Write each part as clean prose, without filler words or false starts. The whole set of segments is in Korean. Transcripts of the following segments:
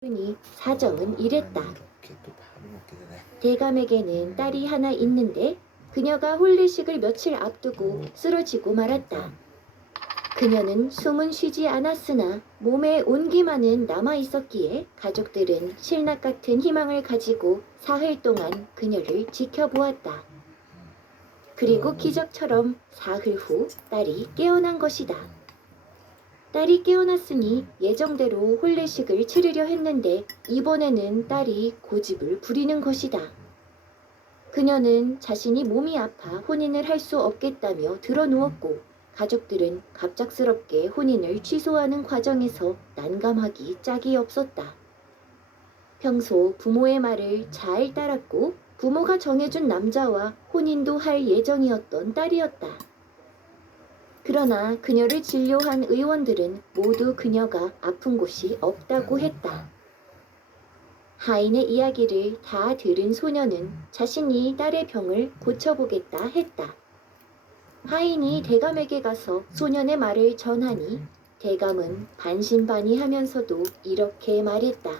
니 사정은 이랬다. 이렇게 또 밥을 먹게 되네. 대감에게는 딸이 하나 있는데 그녀가 혼례식을 며칠 앞두고 쓰러지고 말았다. 그녀는 숨은 쉬지 않았으나 몸에 온기만은 남아 있었기에 가족들은 신락 같은 희망을 가지고 사흘 동안 그녀를 지켜보았다. 그리고 기적처럼 사흘 후 딸이 깨어난 것이다. 딸이 깨어났으니 예정대로 혼례식을 치르려 했는데 이번에는 딸이 고집을 부리는 것이다. 그녀는 자신이 몸이 아파 혼인을 할 수 없겠다며 드러누웠고 가족들은 갑작스럽게 혼인을 취소하는 과정에서 난감하기 짝이 없었다. 평소 부모의 말을 잘 따랐고 부모가 정해준 남자와 혼인도 할 예정이었던 딸이었다. 그러나 그녀를 진료한 의원들은 모두 그녀가 아픈 곳이 없다고 했다. 하인의 이야기를 다 들은 소녀는 자신이 딸의 병을 고쳐보겠다 했다. 하인이 대감에게 가서 소년의 말을 전하니 대감은 반신반의하면서도 이렇게 말했다.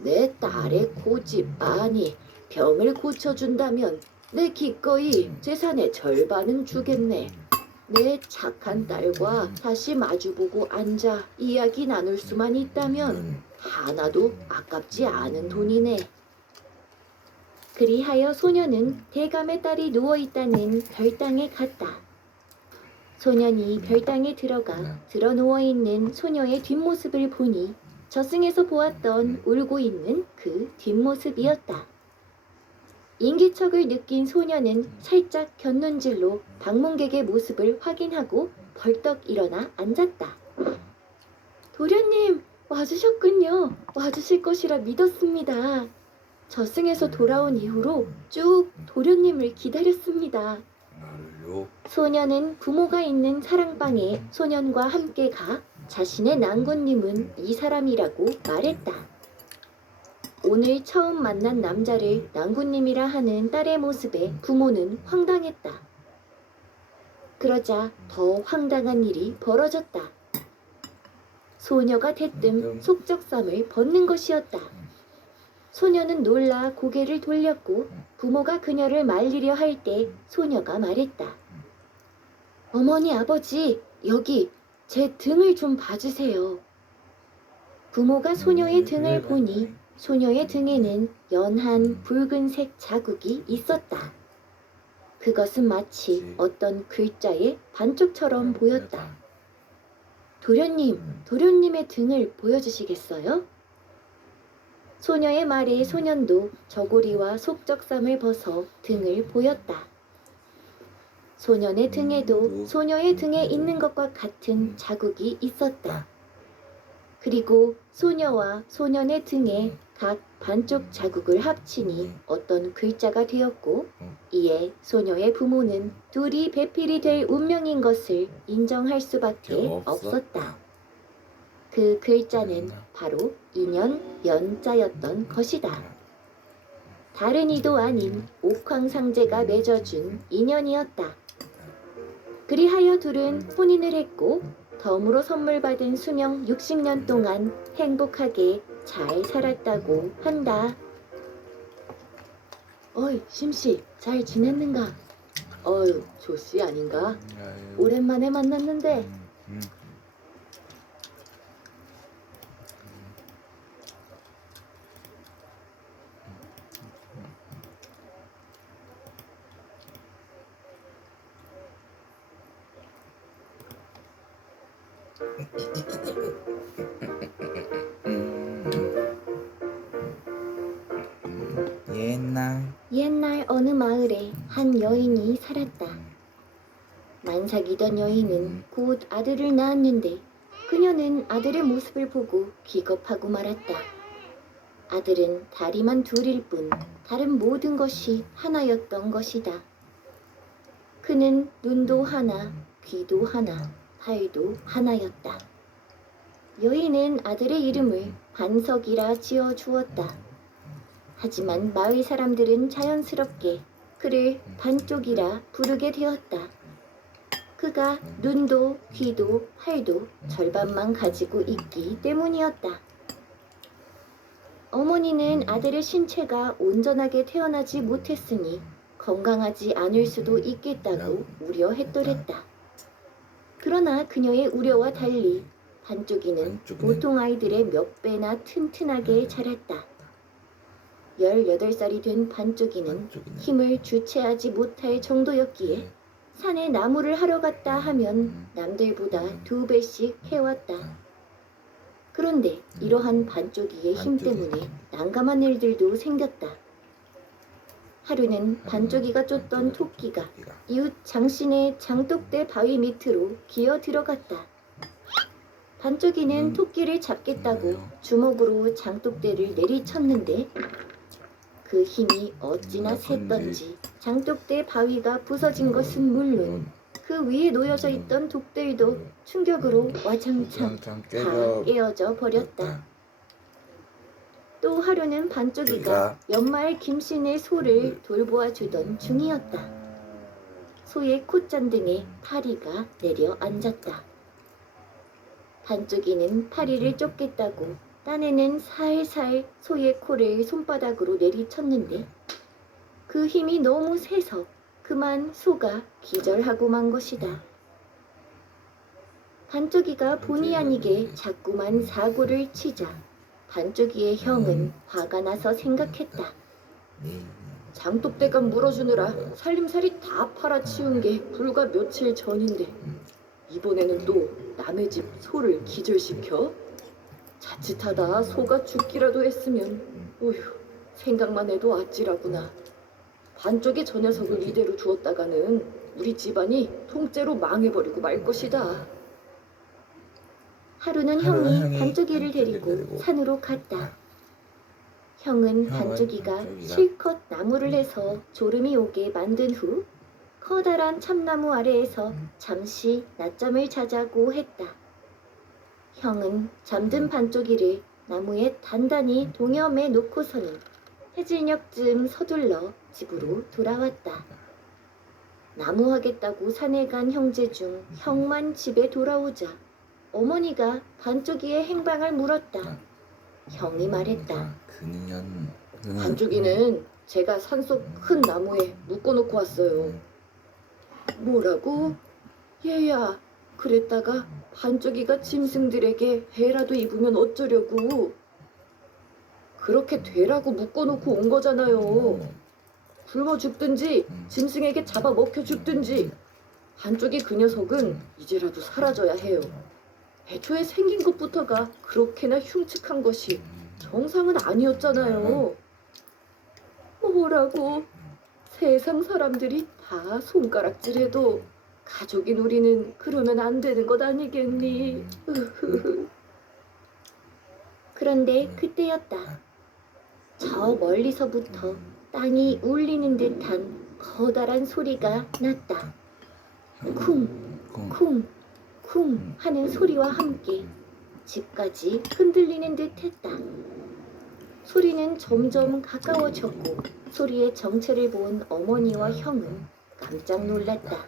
내 딸의 고집 아니 병을 고쳐준다면 내 기꺼이 재산의 절반은 주겠네. 내 착한 딸과 다시 마주보고 앉아 이야기 나눌 수만 있다면 하나도 아깝지 않은 돈이네. 그리하여 소녀는 대감의 딸이 누워있다는 별당에 갔다. 소년이 별당에 들어가 드러 누워있는 소녀의 뒷모습을 보니 저승에서 보았던 울고 있는 그 뒷모습이었다. 인기척을 느낀 소녀는 살짝 곁눈질로 방문객의 모습을 확인하고 벌떡 일어나 앉았다. 도련님, 와주셨군요. 와주실 것이라 믿었습니다. 저승에서 돌아온 이후로 쭉 도련님을 기다렸습니다. 나를요? 소녀는 부모가 있는 사랑방에 소년과 함께 가 자신의 낭군님은 이 사람이라고 말했다. 오늘 처음 만난 남자를 낭군님이라 하는 딸의 모습에 부모는 황당했다. 그러자 더 황당한 일이 벌어졌다. 소녀가 대뜸 속적삼을 벗는 것이었다. 소녀는 놀라 고개를 돌렸고 부모가 그녀를 말리려 할 때 소녀가 말했다. 어머니 아버지 여기 제 등을 좀 봐주세요. 부모가 소녀의 등을 보니 소녀의 등에는 연한 붉은색 자국이 있었다. 그것은 마치 어떤 글자의 반쪽처럼 보였다. 도련님의 등을 보여주시겠어요? 소녀의 말에 소년도 저고리와 속적삼을 벗어 등을 보였다. 소년의 등에도 소녀의 등에 있는 것과 같은 자국이 있었다. 그리고 소녀와 소년의 등에 각 반쪽 자국을 합치니 어떤 글자가 되었고 이에 소녀의 부모는 둘이 배필이 될 운명인 것을 인정할 수밖에 없었다. 그 글자는 바로 인연 연자였던 것이다. 다른 이도 아닌 옥황상제가 맺어준 인연이었다. 그리하여 둘은 혼인을 했고 덤으로 선물 받은 수명 60년 동안 행복하게 잘 살았다고 한다. 어이, 심씨, 잘 지냈는가? 어휴, 조씨 아닌가? 오랜만에 만났는데. 옛날 어느 마을에 한 여인이 살았다. 만삭이던 여인은 곧 아들을 낳았는데 그녀는 아들의 모습을 보고 기겁하고 말았다. 아들은 다리만 둘일 뿐 다른 모든 것이 하나였던 것이다. 그는 눈도 하나, 귀도 하나, 팔도 하나였다. 여인은 아들의 이름을 반석이라 지어 주었다. 하지만 마을 사람들은 자연스럽게 그를 반쪽이라 부르게 되었다. 그가 눈도 귀도 팔도 절반만 가지고 있기 때문이었다. 어머니는 아들의 신체가 온전하게 태어나지 못했으니 건강하지 않을 수도 있겠다고 우려했더랬다. 그러나 그녀의 우려와 달리 반쪽이는 보통 아이들의 몇 배나 튼튼하게 자랐다. 18살이 된 반쪽이는 힘을 주체하지 못할 정도였기에 산에 나무를 하러 갔다 하면 남들보다 2배씩 해왔다. 그런데 이러한 반쪽이의 힘 때문에 난감한 일들도 생겼다. 하루는 반쪽이가 쫓던 토끼가 이웃 장신의 장독대 바위 밑으로 기어 들어갔다. 반쪽이는 토끼를 잡겠다고 주먹으로 장독대를 내리쳤는데 그 힘이 어찌나 셌던지 장독대 바위가 부서진 것은 물론 그 위에 놓여져 있던 독들도 충격으로 와장창 다 깨어져 버렸다. 또 하루는 반쪽이가 연마을 김신의 소를 돌보아 주던 중이었다. 소의 콧잔등에 파리가 내려앉았다. 반쪽이는 파리를 쫓겠다고 딴에는 살살 소의 코를 손바닥으로 내리쳤는데 그 힘이 너무 세서 그만 소가 기절하고 만 것이다. 반쪽이가 본의 아니게 자꾸만 사고를 치자 반쪽이의 형은 화가 나서 생각했다. 장독대감 물어주느라 살림살이 다 팔아치운 게 불과 며칠 전인데 이번에는 또 남의 집 소를 기절시켜? 자칫하다 소가 죽기라도 했으면 어휴, 생각만 해도 아찔하구나. 반쪽이 저 녀석을 이대로 두었다가는 우리 집안이 통째로 망해버리고 말 것이다. 하루는 형이 반쪽이를 데리고 산으로 갔다. 형은 반쪽이가 실컷 나무를 해서 졸음이 오게 만든 후 커다란 참나무 아래에서 잠시 낮잠을 자자고 했다. 형은 잠든 반쪽이를 나무에 단단히 동여매 놓고서는 해질녘쯤 서둘러 집으로 돌아왔다. 나무하겠다고 산에 간 형제 중 형만 집에 돌아오자 어머니가 반쪽이의 행방을 물었다. 형이 말했다. 반쪽이는 제가 산속 큰 나무에 묶어놓고 왔어요. 뭐라고? 얘야, 그랬다가 반쪽이가 짐승들에게 해라도 입으면 어쩌려고? 그렇게 되라고 묶어놓고 온 거잖아요. 굶어 죽든지 짐승에게 잡아먹혀 죽든지 반쪽이 그 녀석은 이제라도 사라져야 해요. 애초에 생긴 것부터가 그렇게나 흉측한 것이 정상은 아니었잖아요. 뭐라고? 세상 사람들이 다 손가락질해도 가족인 우리는 그러면 안 되는 것 아니겠니? 그런데 그때였다. 저 멀리서부터 땅이 울리는 듯한 커다란 소리가 났다. 쿵, 쿵, 쿵 하는 소리와 함께 집까지 흔들리는 듯했다. 소리는 점점 가까워졌고 소리의 정체를 본 어머니와 형은 깜짝 놀랐다.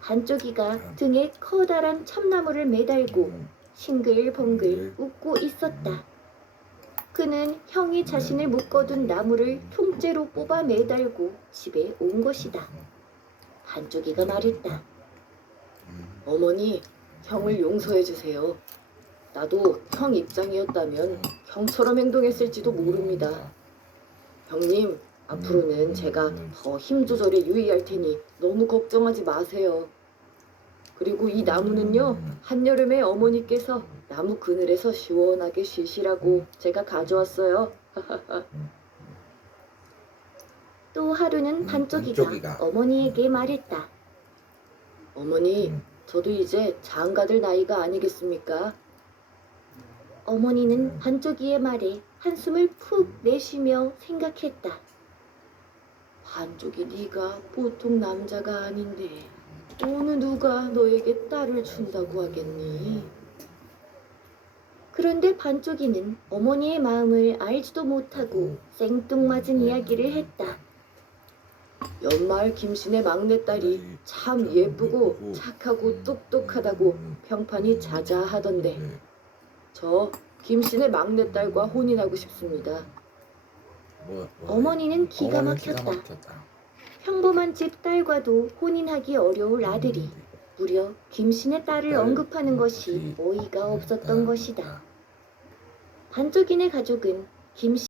반쪽이가 등에 커다란 참나무를 매달고 싱글벙글 웃고 있었다. 그는 형이 자신을 묶어둔 나무를 통째로 뽑아 매달고 집에 온 것이다. 반쪽이가 말했다. 어머니, 형을 용서해 주세요. 나도 형 입장이었다면 형처럼 행동했을지도 모릅니다. 형님, 앞으로는 제가 더 힘 조절에 유의할 테니 너무 걱정하지 마세요. 그리고 이 나무는요, 한여름에 어머니께서 나무 그늘에서 시원하게 쉬시라고 제가 가져왔어요. 또 하루는 반쪽이가 어머니에게 말했다. 어머니, 저도 이제 장가들 나이가 아니겠습니까? 어머니는 반쪽이의 말에 한숨을 푹 내쉬며 생각했다. 반쪽이 네가 보통 남자가 아닌데 어느 누가 너에게 딸을 준다고 하겠니? 그런데 반쪽이는 어머니의 마음을 알지도 못하고 생뚱맞은 이야기를 했다. 연마을 김신의 막내딸이 참 예쁘고 착하고 똑똑하다고 평판이 자자하던데 저 김씨네 막내딸과 혼인하고 싶습니다. 어머니는 기가 어머니는 막혔다. 막혔다. 평범한 집 딸과도 혼인하기 어려울 아들이 무려 김씨네 딸을 언급하는 것이 어이가 없었던 것이다. 반쪽이네 가족은 김씨